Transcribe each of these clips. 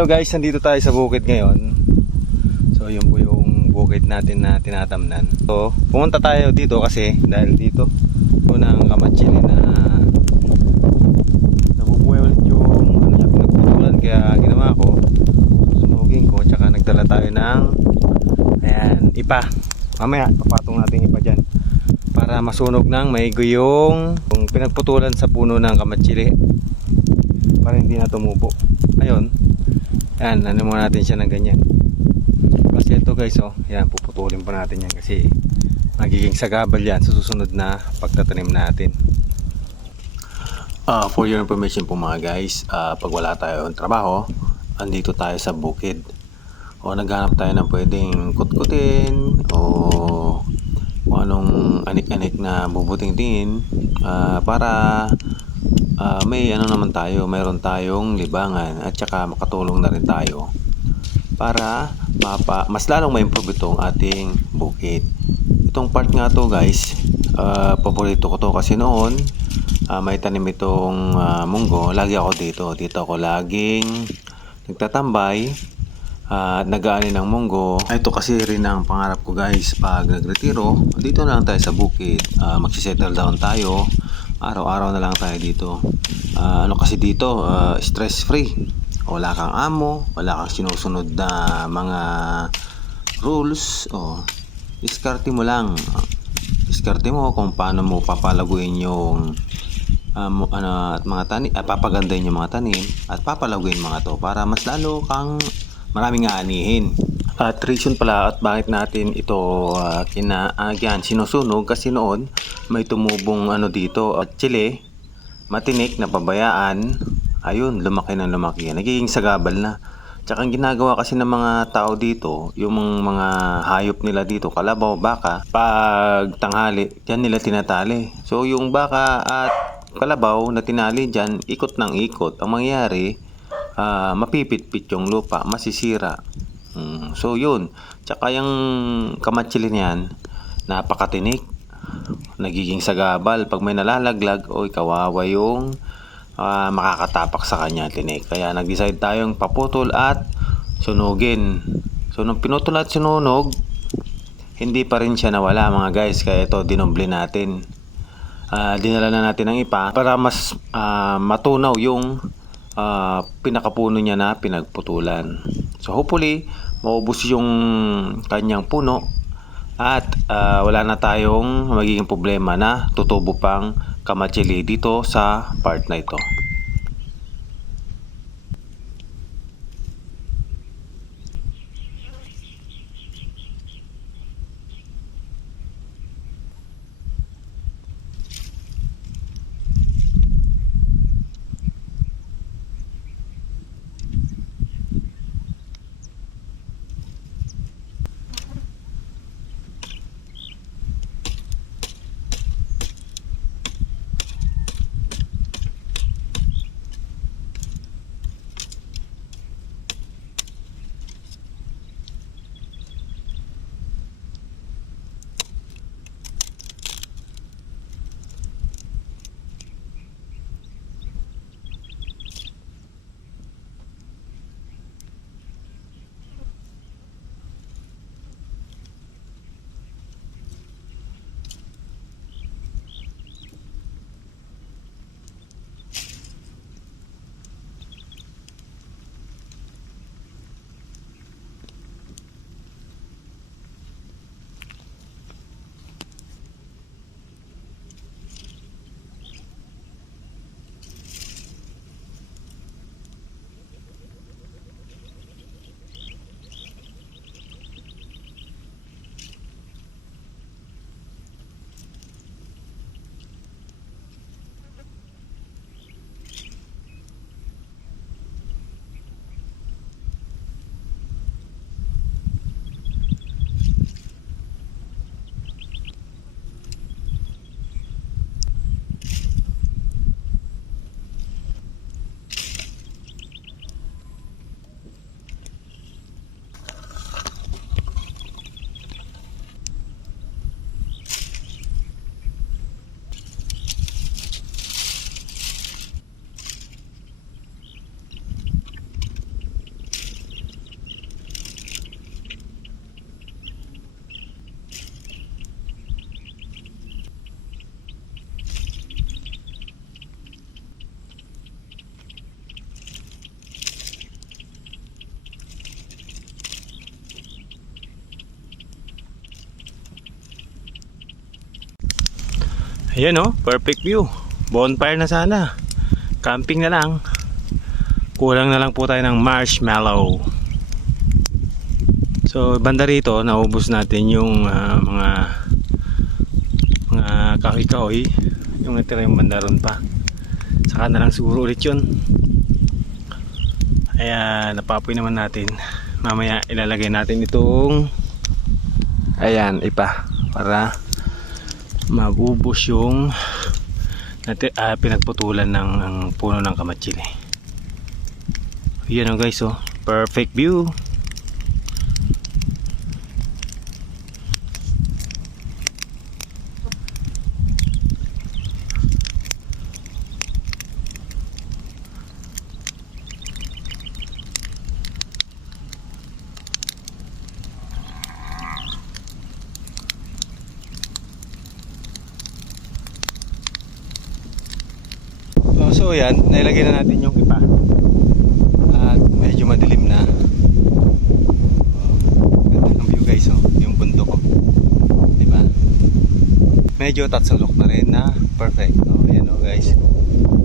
So guys, nandito tayo sa bukid ngayon. So yun po yung bukid natin na tinatamnan. So pumunta tayo dito kasi dahil dito unang kamatsili na nabubuhay ulit yung ano niya, pinagputulan kaya ginawa ko sunugin ko tsaka nagdala tayo ng ayan, ipa. Mamaya papatong natin ipa dyan para masunog ng maigo yung pinagputulan sa puno ng kamatsili para hindi na tumubo. Ayun, yan, ano muna natin siya ng ganyan. Kasi ito guys, oh, yan, puputulin pa natin yan kasi magiging sagabal yan sa susunod na pagtatanim natin. Ah, for your information po mga guys, ah, pag wala tayong trabaho, andito tayo sa bukid. O naghanap tayo ng pwedeng kutkutin o kung anong anik-anik na bubuting din ah, para ah, may ano naman tayo, mayroon tayong libangan at saka makatulong na rin tayo para mapa, mas lalong ma-improve itong ating bukid. Itong part nga to guys, ah, paborito ko to kasi noon ah, may tanim itong ah, munggo, lagi ako dito. Dito ako laging nagtatambay at nag-aani ng munggo. Ito kasi rin ang pangarap ko guys pag nagretiro. Dito na lang tayo sa bukid. Uh, magsisettle down tayo. Araw-araw na lang tayo dito. Ah, ano kasi dito, ah, stress free. Wala kang amo, wala kang sinusunod na mga rules. Oh, diskarte mo lang. Diskarte mo kung paano mo papalaguin yung um, ano, at mga tanim, at papagandahin yung mga tanim at papalaguin mga to para mas lalo kang maraming aanihin. At reason pala at bakit natin ito uh, kina uh, sinusunog kasi noon may tumubong ano dito. At chile matinik na pabayaan ayun lumaki na lumaki. Nagiging sagabal na. Tsaka ang ginagawa kasi ng mga tao dito yung mga, hayop nila dito kalabaw baka pag tanghali dyan nila tinatali. So yung baka at kalabaw na tinali dyan ikot ng ikot. Ang mangyayari ah, mapipit-pit yung lupa, masisira. So yun, tsaka yung kamatsili niyan, napakatinik. Nagiging sagabal. Pag may nalalaglag, oy kawawa yung ah, makakatapak sa kanya tinik. Kaya nag-decide tayong paputol at sunugin. So nung pinutol at sununog, hindi pa rin siya nawala mga guys. Kaya ito, dinomble natin. Ah, dinala na natin ang ipa para mas ah, matunaw yung ah, pinakapuno niya na pinagputulan. So hopefully, maubos yung kanyang puno at ah, wala na tayong magiging problema na tutubo pang kamatsili dito sa part na ito. Ayan oh, perfect view. Bonfire na sana. Camping na lang. Kulang na lang po tayo ng marshmallow. So, banda rito, naubos natin yung ah, mga mga kahoy-kahoy. Yung natira yung banda ron pa. Saka na lang siguro ulit yun. Kaya napapoy naman natin. Mamaya ilalagay natin itong ayan, ipa para mabubos yung nati, ah, pinagputulan ng ang puno ng kamatsili. Yan o guys oh, perfect view. Oh, so yan, nailagay na natin yung ipa. At medyo madilim na. Oh, ganda ng view guys, oh, yung bundok ko. Diba? Medyo tatsulok na rin na perfect. Oh, yan oh guys.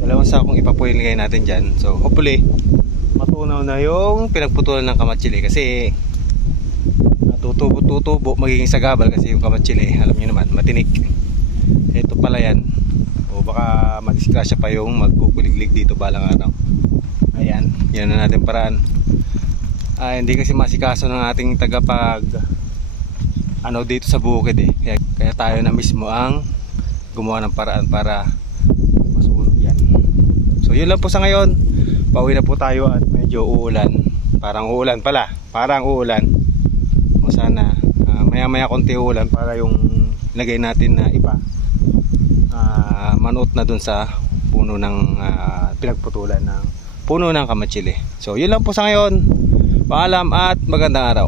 Dalawang sakong ipa po yung lagay natin dyan. So hopefully, matunaw na yung pinagputulan ng kamatsili kasi tutubo-tutubo magiging sagabal kasi yung kamatsili alam nyo naman matinik ito pala yan baka madisgrasya pa yung magkukuliglig dito balang araw. Ayan yan na natin paraan. Ah, hindi kasi masikaso ng ating tagapag ano dito sa bukid eh. Kaya, kaya tayo na mismo ang gumawa ng paraan para masunog yan. So yun lang po sa ngayon. Pauwi na po tayo at medyo uulan. Parang uulan pala. Parang uulan. O sana maya maya konti ulan para yung lagay natin na iba ah, manuot na dun sa puno ng ah, pinagputulan ng puno ng kamatsili. So yun lang po sa ngayon. Paalam at magandang araw.